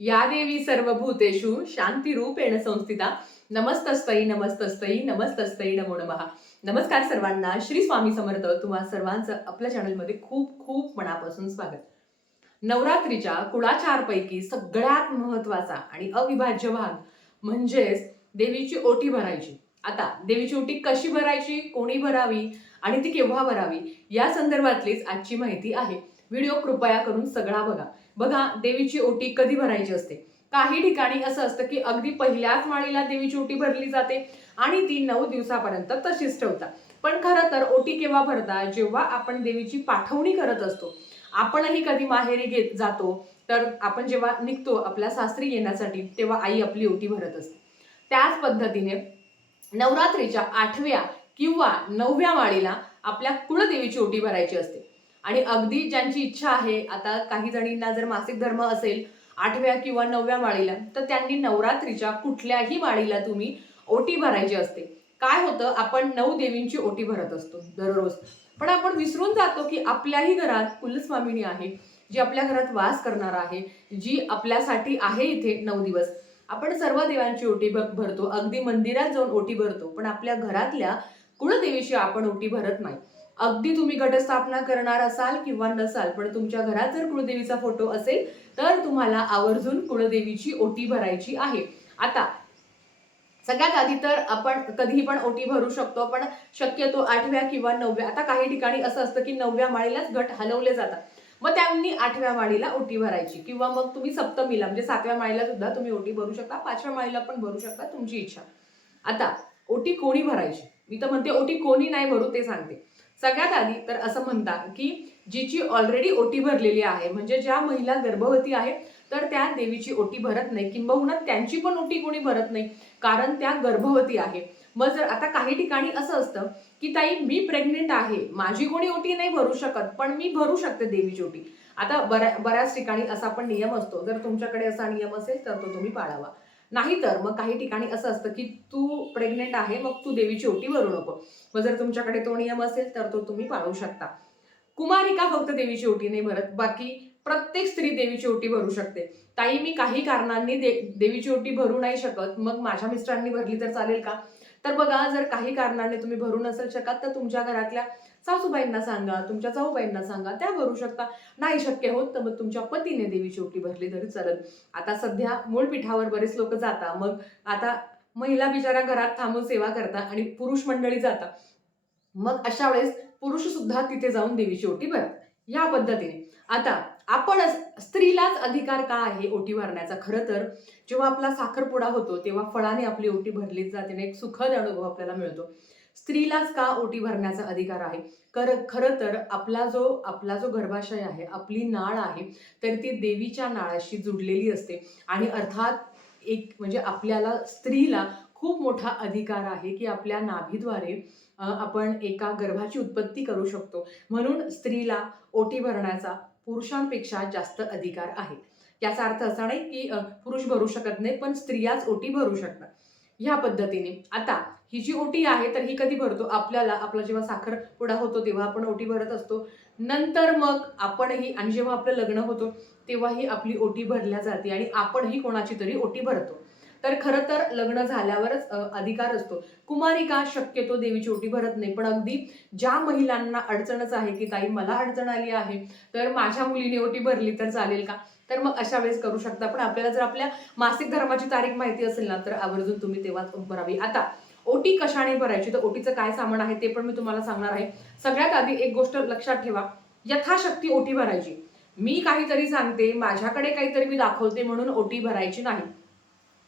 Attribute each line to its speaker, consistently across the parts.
Speaker 1: या देवी सर्वभूतेषु शांतिरूपेण संस्थिता। नमस्तस्तई नमस्तस्तई नमस्तस्तई नमो नमः। नमस्कार सर्वांना श्री स्वामी समर्थ तुम्हा सर्वांचं आपल्या चॅनलमध्ये खूप खूप मनापासून स्वागत. नवरात्रीच्या कुळाचारपैकी सगळ्यात महत्त्वाचा आणि अविभाज्य भाग म्हणजेच देवीची ओटी भरायची. आता देवीची ओटी कशी भरायची कोणी भरावी आणि ती केव्हा भरावी या संदर्भातलीच आजची माहिती आहे. व्हिडिओ कृपया करून सगळा बघा. बघा देवीची ओटी कधी भरायची असते? काही ठिकाणी असं असतं की अगदी पहिल्याच माळीला देवीची ओटी भरली जाते आणि ती नऊ दिवसापर्यंत तशीच ठेवतात. पण खरं तर ओटी केव्हा भरता जेव्हा आपण देवीची पाठवणी करत असतो. आपणही कधी माहेरी घेत जातो तर आपण जेव्हा निघतो आपल्या सासरी येण्यासाठी तेव्हा आई आपली ओटी भरत असते. त्याच पद्धतीने नवरात्रीच्या आठव्या किंवा नवव्या माळीला आपल्या कुळदेवीची ओटी भरायची असते. आणि अगदी ज्यांची इच्छा आहे आता काही जणींना जर मासिक धर्म असेल आठव्या किंवा नवव्या माळीला तर त्यांनी नवरात्रीच्या कुठल्याही माळीला तुम्ही ओटी भरायची असते. काय होतं? आपण नऊ देवींची ओटी भरत असतो दररोज. पण आपण विसरून जातो की आपल्याही घरात कुलस्वामिनी आहे जी आपल्या घरात वास करणार आहे जी आपल्यासाठी आहे इथे नऊ दिवस. आपण सर्व देवांची ओटी भरतो. अगदी मंदिरात जाऊन ओटी भरतो पण आपल्या घरातल्या कुळदेवीची आपण ओटी भरत नाही. अगदी तुम्ही घटस्थापना करणार असाल किंवा नसाल पण तुमच्या घरात जर कुळदेवीचा फोटो असेल तर तुम्हाला आवर्जून कुळदेवीची ओटी भरायची आहे. आता सगळ्यात आधी तर आपण कधीही पण ओटी भरू शकतो पण शक्यतो आठव्या किंवा नवव्या आता काही ठिकाणी असं असतं की नवव्या माळीलाच गट हलवले जातात. मग त्यांनी आठव्या माळीला ओटी भरायची किंवा मग तुम्ही सप्तमीला म्हणजे सातव्या माळीला सुद्धा तुम्ही ओटी भरू शकता पाचव्या माळीला पण भरू शकता तुमची इच्छा. आता ओटी कोणी भरायची? मी तर म्हणते ओटी कोणी नाही भरू ते सांगते. सगळ्यात आधी तर असं म्हणतात की जिची ऑलरेडी ओटी भरलेली आहे म्हणजे ज्या महिला गर्भवती आहे तर त्या देवीची ओटी भरत नाही. किंबहुना त्यांची पण ओटी कोणी भरत नाही कारण त्या गर्भवती आहे. मग जर आता काही ठिकाणी असं असतं की ताई मी प्रेग्नेंट आहे माझी कोणी ओटी नाही भरू शकत पण मी भरू शकते देवीची ओटी. आता बऱ्या बऱ्याच ठिकाणी असा पण नियम असतो. जर तुमच्याकडे असा नियम असेल तर तो तुम्ही पाळावा. नाहीतर मग काही ठिकाणी असं असतं की तू प्रेग्नेंट आहे मग तू देवीची ओटी भरू नको. मग जर तुमच्याकडे तो नियम असेल तर तो तुम्ही पाळू शकता. कुमारिका फक्त देवीची ओटी नाही भरत बाकी प्रत्येक स्त्री देवीची ओटी भरू शकते. ताई मी काही कारणांनी दे देवीची ओटी भरू नाही शकत. मग माझ्या मिस्टरांनी भरली तर चालेल का? तर बघा जर काही कारणाने तुम्ही भरू नसेल शकत तर तुमच्या घरातल्या सासूबाईंना सांगा तुमच्या जाऊबाईंना सांगा त्या भरू शकता. नाही शक्य होत तर मग तुमच्या पतीने देवी शेवटी भरली तरी चालेल. आता सध्या मूळ पीठावर बरेच लोक जातात. मग आता महिला बिचारा घरात थांबून सेवा करतात आणि पुरुष मंडळी जातात. मग अशा वेळेस पुरुष सुद्धा तिथे जाऊन देवीची ओटी भरतात. या पद्धतीने. आता आपण स्त्रीलाच अधिकार का आहे ओटी भरण्याचा? खरं तर जेव्हा आपला साखरपुडा होतो तेव्हा फळाने आपली ओटी भरली जाते आणि एक सुखद अनुभव आपल्याला मिळतो. स्त्रीलाच का ओटी भरण्याचा अधिकार आहे? कर खरं तर आपला जो आपला जो गर्भाशय आहे आपली नाळ आहे तर ती देवीच्या नाळाशी जुडलेली असते. आणि अर्थात एक म्हणजे आपल्याला स्त्रीला खूप मोठा अधिकार आहे की आपल्या नाभीद्वारे आपण एका गर्भाची उत्पत्ती करू शकतो. म्हणून स्त्रीला ओटी भरण्याचा पुरुषांपेक्षा जास्त अधिकार आहे. याचा अर्थ असा नाही की पुरुष भरू शकत नाही पण स्त्रियाच ओटी भरू शकतात. ह्या पद्धतीने. आता ही जी ओटी आहे तर ही कधी भरतो? आपल्याला आपला जेव्हा साखर पुडा होतो तेव्हा आपण ओटी भरत असतो. नंतर मग आपणही आणि जेव्हा आपलं लग्न होतो तेव्हाही आपली ओटी भरल्या जाते आणि आपणही कोणाची तरी ओटी भरतो. तर खरं तर लग्न झाल्यावरच अधिकार असतो. कुमारिका शक्यतो देवीची ओटी भरत नाही पण अगदी ज्या महिलांना अडचणच आहे की ताई मला अडचण आली आहे तर माझ्या मुलीने ओटी भरली तर चालेल का? तर मग अशा वेळेस करू शकता. पण आपल्याला जर आपल्या मासिक धर्माची तारीख माहिती असेल ना तर आवर्जून तुम्ही तेव्हाच भरावी आता ओटी कशाने भरायची? तर ओटीचं काय सामान आहे ते पण मी तुम्हाला सांगणार आहे. सगळ्यात आधी एक गोष्ट लक्षात ठेवा. यथाशक्ती ओटी भरायची. मी काहीतरी सांगते माझ्याकडे काहीतरी मी दाखवते म्हणून ओटी भरायची नाही.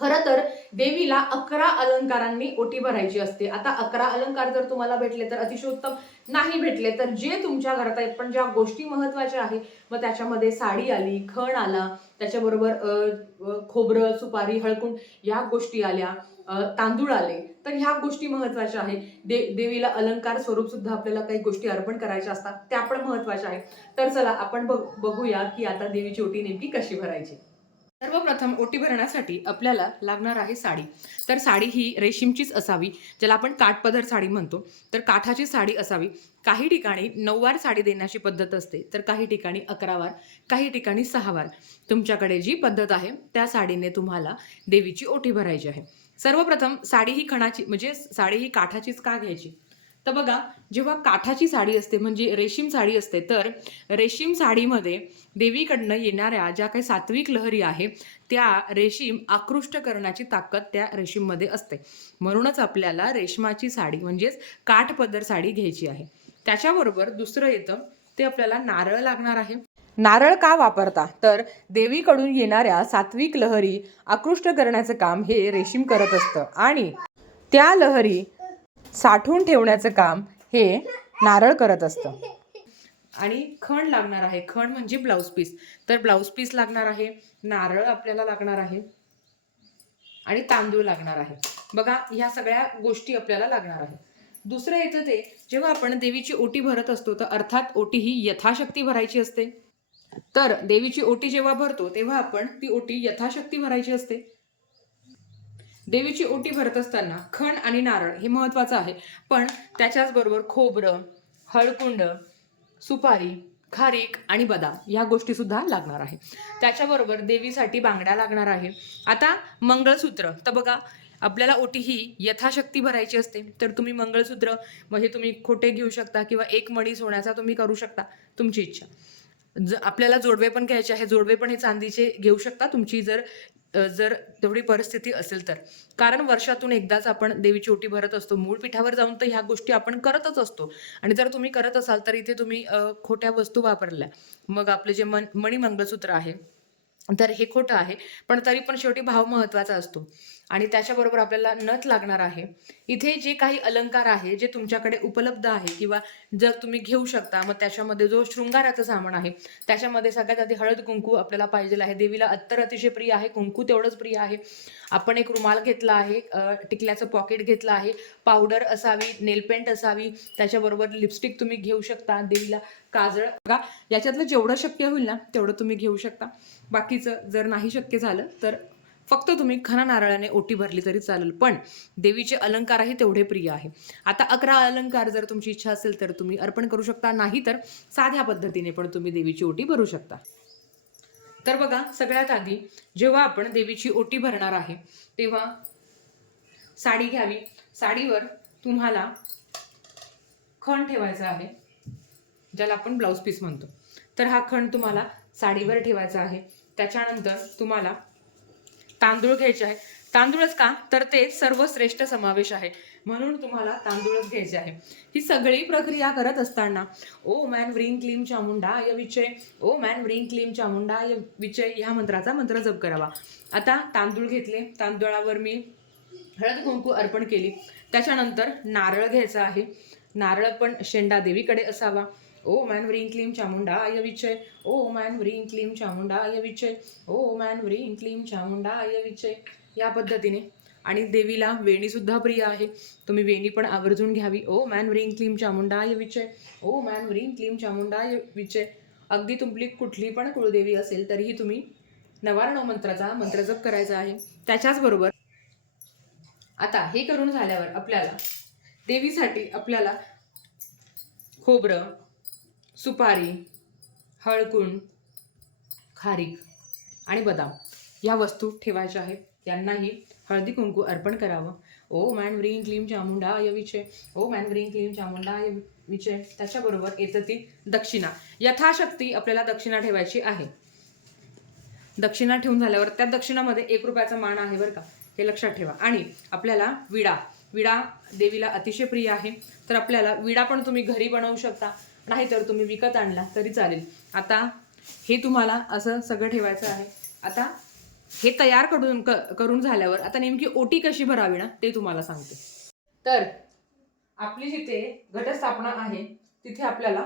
Speaker 1: खरं तर देवीला अकरा अलंकारांनी ओटी भरायची असते. आता अकरा अलंकार जर तुम्हाला भेटले तर अतिशय उत्तम नाही भेटले तर जे तुमच्या घरात आहेत पण ज्या गोष्टी महत्त्वाच्या आहेत मग त्याच्यामध्ये साडी आली खण आला त्याच्याबरोबर खोबरं सुपारी हळकुंड या गोष्टी आल्या तांदूळ आले तर ह्या गोष्टी महत्त्वाच्या आहे दे देवीला अलंकार स्वरूप सुद्धा आपल्याला काही गोष्टी अर्पण करायच्या असतात त्या पण महत्त्वाच्या आहेत. तर चला आपण बघ बघूया की आता देवीची ओटी नेमकी कशी भरायची. सर्वप्रथम ओटी भरण्यासाठी आपल्याला लागणार आहे साडी. तर साडी ही रेशीमचीच असावी ज्याला आपण काठपदर साडी म्हणतो. तर काठाची साडी असावी. काही ठिकाणी नऊवार साडी देण्याची पद्धत असते तर काही ठिकाणी अकरावार काही ठिकाणी सहावार तुमच्याकडे जी पद्धत आहे त्या साडीने तुम्हाला देवीची ओटी भरायची आहे. सर्वप्रथम साडी ही खणाची म्हणजे साडी ही काठाचीच का घ्यायची? तर बघा जेव्हा काठाची साडी असते म्हणजे रेशीम साडी असते तर रेशीम साडीमध्ये देवीकडनं येणाऱ्या ज्या काही सात्विक लहरी आहे त्या रेशीम आकृष्ट करण्याची ताकद त्या रेशीममध्ये असते. म्हणूनच आपल्याला रेशमाची साडी म्हणजेच काठपदर साडी घ्यायची आहे. त्याच्याबरोबर दुसरं येतं ते आपल्याला नारळ लागणार आहे. नारळ का वापरता? तर देवीकडून येणाऱ्या सात्विक लहरी आकृष्ट करण्याचं काम हे रेशीम करत असतं. आणि त्या लहरी साठवून ठेवण्याचं काम हे नारळ करत असतं. आणि खण लागणार आहे. खण म्हणजे ब्लाऊज पीस तर ब्लाऊज पीस लागणार आहे. नारळ आपल्याला लागणार आहे. आणि तांदूळ लागणार आहे. बघा ह्या सगळ्या गोष्टी आपल्याला लागणार आहे दुसरं येतं ते जेव्हा आपण देवीची ओटी भरत असतो तर अर्थात ओटी ही यथाशक्ती भरायची असते. तर देवीची ओटी जेव्हा भरतो तेव्हा आपण ती ओटी यथाशक्ती भरायची असते. देवीची ओटी भरत असताना खण आणि नारळ हे महत्त्वाचं आहे. पण त्याच्याचबरोबर खोबरं हळकुंड सुपारी खारीक आणि बदाम ह्या गोष्टी सुद्धा लागणार आहे. त्याच्याबरोबर देवीसाठी बांगड्या लागणार आहे. आता मंगळसूत्र. तर बघा आपल्याला ओटी ही यथाशक्ती भरायची असते. तर तुम्ही मंगळसूत्र म्हणजे तुम्ही खोटे घेऊ शकता किंवा एक मणी सोन्याचा तुम्ही करू शकता तुमची इच्छा. ज आपल्याला जोडवे पण घ्यायचे आहे. जोडवे पण हे चांदीचे घेऊ शकता. तुमची जर जर तेवढी परिस्थिती असेल तर. कारण वर्षातून एकदाच आपण देवीची ओटी भरत असतो. मूळ पीठावर जाऊन तर ह्या गोष्टी आपण करतच असतो. आणि जर तुम्ही करत असाल तर इथे तुम्ही खोट्या वस्तू वापरल्या. मग आपले जे मन मणी मंगळसूत्र आहे तर हे खोटं आहे पण तरी पण शेवटी भाव महत्त्वाचा असतो. आणि त्याच्याबरोबर आपल्याला नथ लागणार आहे. इथे जे काही अलंकार आहे जे तुमच्याकडे उपलब्ध आहे किंवा जर तुम्ही घेऊ शकता मग त्याच्यामध्ये जो शृंगाराचं सामान आहे त्याच्यामध्ये सगळ्यात आधी हळद कुंकू आपल्याला पाहिजे आहे. देवीला अत्तर अतिशय प्रिय आहे कुंकू तेवढंच प्रिय आहे. आपण एक रुमाल घेतला आहे टिकल्याचं पॉकेट घेतलं आहे पावडर असावी नेलपेंट असावी त्याच्याबरोबर लिपस्टिक तुम्ही घेऊ शकता. देवीला काजळ. बघा याच्यातलं जेवढं शक्य होईल ना तेवढं तुम्ही घेऊ शकता. बाकीचं जर नाही शक्य झालं तर फक्त तुम्ही खना नारळाने ओटी भरली तरी चालेल. पण देवीचे अलंकारही तेवढे प्रिय आहे. आता अकरा अलंकार जर तुमची इच्छा असेल तर तुम्ही अर्पण करू शकता. नाही तर साध्या पद्धतीने पण तुम्ही देवीची ओटी भरू शकता. तर बघा सगळ्यात आधी जेव्हा आपण देवीची ओटी भरणार आहे तेव्हा साडी घ्यावी. साडीवर तुम्हाला खण ठेवायचा आहे. ज्याला आपण ब्लाऊज पीस म्हणतो. तर हा खण तुम्हाला साडीवर ठेवायचा आहे. त्याच्यानंतर तुम्हाला तांदूळ घ्यायचे आहे. तांदूळच का? तर ते सर्वश्रेष्ठ समावेश आहे. म्हणून तुम्हाला तांदूळच घ्यायचे आहे. ही सगळी प्रक्रिया करत असताना ओ मॅन व्रीन क्लीम चामुंडा या विचय ओ मॅन व्रीन क्लीम चामुंडा य विचय ह्या मंत्राचा मंत्र जप करावा. आता तांदूळ घेतले. तांदूळावर मी हळद कुंकू अर्पण केली. त्याच्यानंतर नारळ घ्यायचा आहे. नारळ पण शेंडा देवीकडे असावा. ओ मॅन व्रीं क्लीम चामुंडाय विचय ओ मॅन व्रीं क्लीम चामुंडाय विचय ओ मॅन व्रीं क्लीम चामुंडाय विचय या पद्धतीने. आणि देवीला वेणी सुद्धा प्रिय आहे. तुम्ही वेणी पण आवर्जून घ्यावी. ओ मॅन व्रीं क्लीम चामुंडाय विचय ओ मॅन व्रीं क्लीम चामुंडाय विचय अगदी तुमली कुठली पण कुळदेवी असेल तरीही तुम्ही नवारण मंत्राचा मंत्रजप करायचा आहे. त्याच्याचबरोबर आता हे करून झाल्यावर आपल्याला देवीसाठी आपल्याला खोबरं सुपारी हळकुंड खारीक आणि बदाम ह्या वस्तू ठेवायच्या आहेत. त्यांनाही हळदी कुंकू अर्पण करावं. ओ मॅन व्रीन क्लीम चामुंडा य ओ मॅन व्रीन क्लीम चामुंडा यविचे. त्याच्याबरोबर येतं ती दक्षिणा. यथाशक्ती आपल्याला दक्षिणा ठेवायची आहे. दक्षिणा ठेवून झाल्यावर त्या दक्षिणामध्ये एक रुपयाचा मान आहे बरं का. हे लक्षात ठेवा. आणि आपल्याला विडा. विडा देवीला अतिशय प्रिय आहे. तर आपल्याला विडा पण तुम्ही घरी बनवू शकता. नाहीतर तुम्ही विकत आणला तरी चालेल. आता हे तुम्हाला असं सगळं ठेवायचं आहे. आता हे तयार करून क- करून झाल्यावर आता नेमकी ओटी कशी भरावी ना ते तुम्हाला सांगते. तर आपली जिथे घटस्थापना आहे तिथे आपल्याला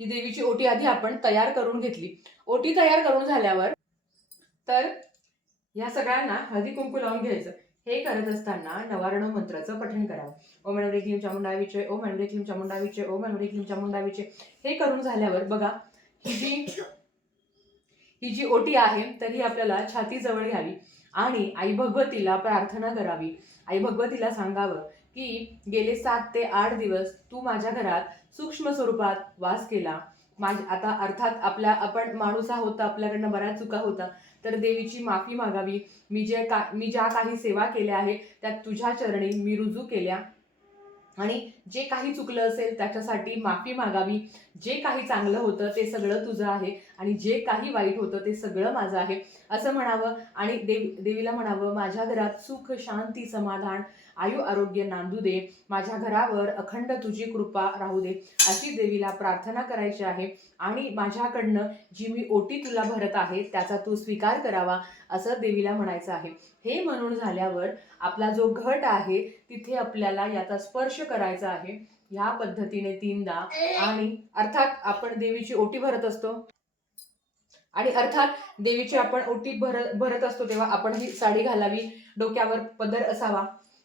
Speaker 1: ही देवीची ओटी आधी आपण तयार करून घेतली. ओटी तयार करून झाल्यावर तर ह्या सगळ्यांना हळदी कुंकू लावून घ्यायचं. हे करत असताना नवारण मंत्राचं पठण करावं ओम मनवरे क्लीम चामुंडा विचय ओम मनवरे क्लीम चामुंडा ओम मनवरे क्लीम चामुंडा हे करून झाल्यावर बघा ही जी ही जी ओटी आहे तरी आपल्याला छातीजवळ घ्यावी आणि आई भगवतीला प्रार्थना करावी. आई भगवतीला सांगावं की गेले सात ते आठ दिवस तू माझ्या घरात सूक्ष्म स्वरूपात वास केला. माझ आता अर्थात आपल्या आपण माणूस आहोत आपल्याकडनं बऱ्याच चुका होता तर देवीची माफी मागावी. मी जे का मी ज्या काही सेवा केल्या आहे त्या तुझ्या चरणी मी रुजू केल्या. आणि जे काही चुकलं असेल त्याच्यासाठी माफी मागावी. जे काही चांगलं होतं ते सगळं तुझं आहे आणि जे काही वाईट होतं ते सगळं माझं आहे. असं म्हणावं आणि देव देवीला म्हणावं माझ्या घरात सुख शांती समाधान आयु आरोग्य नांदू दे. माझ्या घरावर अखंड तुझी कृपा राहू दे. अशी देवीला प्रार्थना करायची आहे आणि माझ्याकडनं जी मी ओटी तुला भरत आहे त्याचा तू स्वीकार करावा असं देवीला म्हणायचं आहे. हे म्हणून झाल्यावर आपला जो घट आहे तिथे आपल्याला याचा स्पर्श करायचा आहे. ह्या पद्धतीने तीनदा आणि अर्थात आपण देवीची ओटी भरत असतो. आणि अर्थात देवीची आपण ओटी भर भरत असतो तेव्हा आपण ही साडी घालावी डोक्यावर पदर असावा.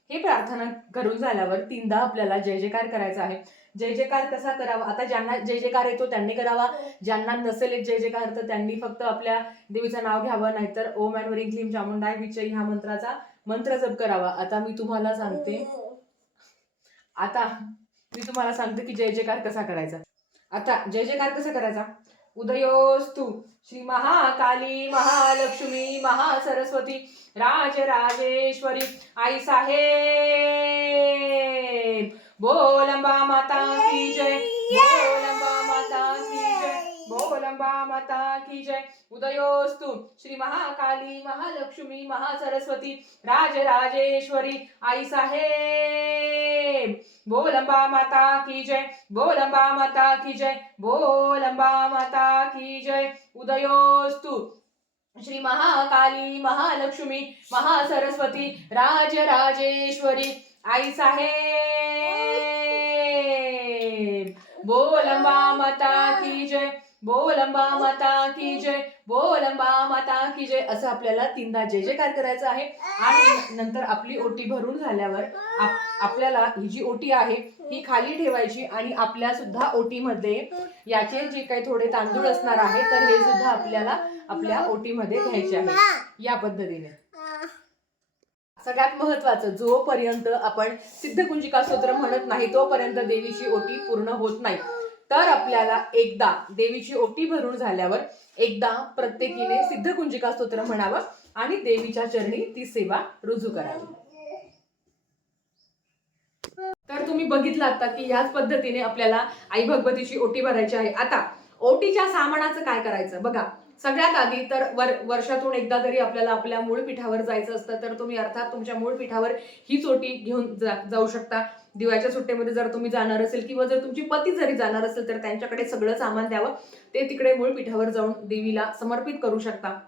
Speaker 1: हे प्रार्थना करून झाल्यावर तीनदा आपल्याला जय जयकार करायचा आहे. जय जयकार कसा करावा? आता ज्यांना जय जयकार येतो त्यांनी करावा. ज्यांना नसेल येत जय जयकार तर त्यांनी फक्त आपल्या देवीचं नाव घ्यावं नाहीतर ओम अँड वरी क्लीम चामुंडाय विजय ह्या मंत्राचा मंत्र जप करावा. आता मी तुम्हाला सांगते. आता मी तुम्हाला सांगते की जय जयकार कसा करायचा. आता जय जयकार कसा करायचा? उदयोस्तु श्री महाकाली महालक्ष्मी महासरस्वती राजराजेश्वरी आई साहेब बोलंबा माता की जय बोलंबा माता की जय जगदंबा माता की जय. उदयोस्तु श्री महाकाली महालक्ष्मी महासरस्वती राजराजेश्वरी आई साहेब. बोलंबा माता की जय बोलंबा माता की जय बोलंबा माता की जय. उदयोस्तु श्री महाकाली महालक्ष्मी महासरस्वती राजराजेश्वरी आई साहेब. बोलंबा माता की जय. बोलंबा माता की जय बोलंबा माता की जय असं आपल्याला तीनदा जय जयकार करायचं आहे. आणि नंतर आपली ओटी भरून झाल्यावर आपल्याला ही जी ओटी आहे ही खाली ठेवायची आणि आपल्या सुद्धा ओटीमध्ये याचे जे काही थोडे तांदूळ असणार आहे तर हे सुद्धा आपल्याला आपल्या ओटीमध्ये घ्यायचे आहे. या पद्धतीने. सगळ्यात महत्वाचं जोपर्यंत आपण सिद्धकुंजिका स्तोत्र म्हणत नाही तोपर्यंत देवीची ओटी पूर्ण होत नाही. तर आपल्याला एकदा देवीची ओटी भरून झाल्यावर एकदा प्रत्येकीने सिद्धकुंजिका स्तोत्र म्हणावं आणि देवीच्या चरणी ती सेवा रुजू करावी. तर तुम्ही बघितलं आता की ह्याच पद्धतीने आपल्याला आई भगवतीची ओटी भरायची आहे. आता ओटीच्या सामानाचं काय करायचं? बघा सगळ्यात आधी तर वर वर्षातून एकदा जरी आपल्याला आपल्या मूळ पीठावर जायचं असतं तर तुम्ही अर्थात तुमच्या मूळ पीठावर हीच ओटी घेऊन जा- जाऊ शकता. दिवाळीच्या सुट्टीमध्ये जर तुम्ही जाणार असेल किंवा जर तुमची पती जरी जाणार असेल तर त्यांच्याकडे सगळं सामान द्यावं. ते तिकडे मूळ पीठावर जाऊन देवीला समर्पित करू शकता.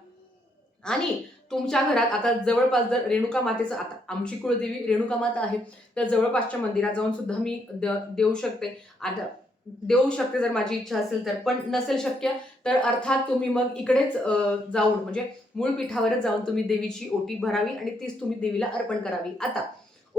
Speaker 1: आणि तुमच्या घरात आता जवळपास जर रेणुका मातेचं आता आमची कुळदेवी रेणुका माता आहे तर जवळपासच्या मंदिरात जाऊन सुद्धा मी द- देऊ शकते. आता देऊ शकते जर माझी इच्छा असेल तर पण नसेल शक्य तर अर्थात तुम्ही मग इकडेच जाऊन म्हणजे मूळ पीठावरच जाऊन तुम्ही देवीची ओटी भरावी आणि तीच तुम्ही देवीला अर्पण करावी. आता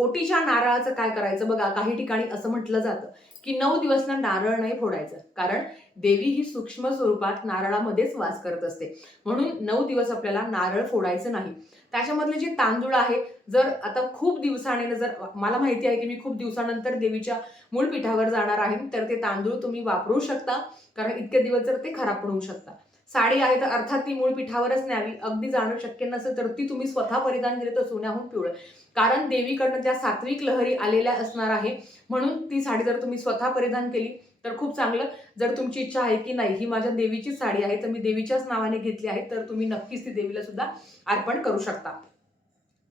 Speaker 1: ओटीच्या नारळाचं काय करायचं? बघा काही ठिकाणी असं म्हटलं जातं की नऊ दिवस ना नारळ नाही फोडायचं. कारण देवी ही सूक्ष्म स्वरूपात नारळामध्येच वास करत असते. म्हणून नऊ दिवस आपल्याला नारळ फोडायचं नाही. त्याच्यामधले जे तांदूळ आहे जर आता खूप दिवसाने जर मला माहिती आहे की मी खूप दिवसानंतर देवीच्या मूळ पीठावर जाणार आहे तर ते तांदूळ तुम्ही वापरू शकता. कारण इतके दिवस जर ते खराब पण होऊ शकता साडी आहे तर अर्थात ती मूळ पिठावरच न्यावी. अगदी जाणं शक्य नसेल तर ती तुम्ही स्वतः परिधान केली तर सोन्याहून पिवळं. कारण देवीकडनं त्या सात्विक लहरी आलेल्या असणार आहे. म्हणून ती साडी जर तुम्ही स्वतः परिधान केली तर खूप चांगलं. जर तुमची इच्छा आहे की नाही ही माझ्या देवीची साडी आहे तर मी देवीच्याच नावाने घेतली आहे तर तुम्ही नक्कीच ती देवीला सुद्धा अर्पण करू शकता.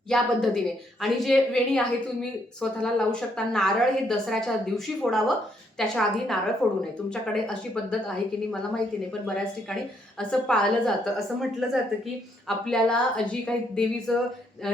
Speaker 1: या पद्धतीने. आणि जे वेणी आहे तुम्ही स्वतःला लावू शकता. नारळ हे दसऱ्याच्या दिवशी फोडावं त्याच्या आधी नारळ फोडू नये. तुमच्याकडे अशी पद्धत आहे की नाही मला माहिती नाही पण बऱ्याच ठिकाणी असं पाळलं जातं. असं म्हटलं जातं की आपल्याला जी काही देवीचं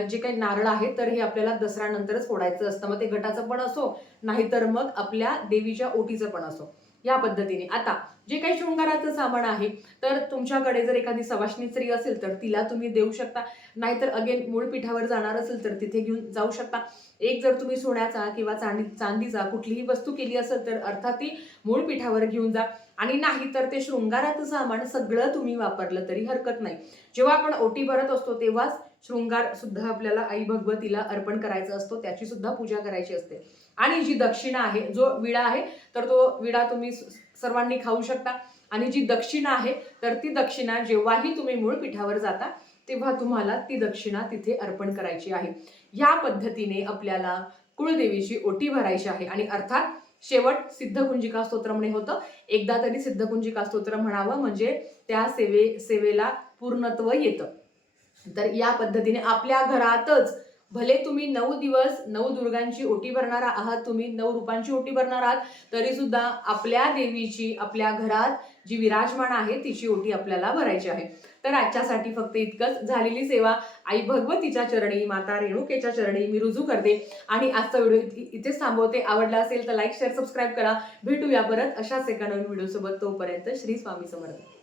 Speaker 1: जे काही नारळ आहे तर हे आपल्याला दसऱ्यानंतरच फोडायचं असतं. मग ते गटाचं पण असो नाहीतर मग आपल्या देवीच्या ओटीचं पण असो. या पद्धतीने. आता जे काही शृंगाराचं सामान आहे तर तुमच्याकडे जर एखादी सवाशणी स्त्री असेल तर तिला तुम्ही देऊ शकता. नाहीतर अगेन मूळ पीठावर जाणार असेल तर तिथे घेऊन जाऊ शकता. एक जर तुम्ही सोन्याचा किंवा चांदी चांदीचा कुठलीही वस्तू केली असेल तर अर्थात ती मूळ पीठावर घेऊन जा. आणि नाही तर ते शृंगाराचं सामान सगळं तुम्ही वापरलं तरी हरकत नाही. जेव्हा आपण ओटी भरत असतो तेव्हाच शृंगार सुद्धा आपल्याला आई भगवतीला अर्पण करायचा असतो त्याची सुद्धा पूजा करायची असते. आणि जी दक्षिणा आहे जो विडा आहे तर तो विडा तुम्ही सर्वांनी खाऊ शकता. आणि जी दक्षिणा आहे तर ती दक्षिणा जेव्हाही तुम्ही मूळ पिठावर जाता तेव्हा तुम्हाला ती दक्षिणा तिथे अर्पण करायची आहे. या पद्धतीने आपल्याला कुळदेवीची ओटी भरायची आहे. आणि अर्थात शेवट सिद्धकुंजिका स्तोत्र म्हणे होतं. एकदा तरी सिद्धकुंजिका स्तोत्र म्हणावं म्हणजे त्या सेवे सेवेला पूर्णत्व येतं. तर या पद्धतीने आपल्या घरातच भले तुम्ही नऊ दिवस नऊ दुर्गांची ओटी भरणार आहात तुम्ही नऊ रूपांची ओटी भरणार आहात तरी सुद्धा आपल्या देवीची आपल्या घरात जी विराजमान आहे तिची ओटी आपल्याला भरायची आहे. तर आजच्यासाठी फक्त इतकंच झालेली सेवा. आई भगवतीच्या चरणी माता रेणुकेच्या चरणी मी रुजू करते. आणि आजचा व्हिडिओ इथेच थांबवते. आवडला असेल तर लाईक शेअर सबस्क्राईब करा. भेटूया परत अशाच एका नवीन व्हिडिओसोबत. तोपर्यंत श्री स्वामी समर्थ.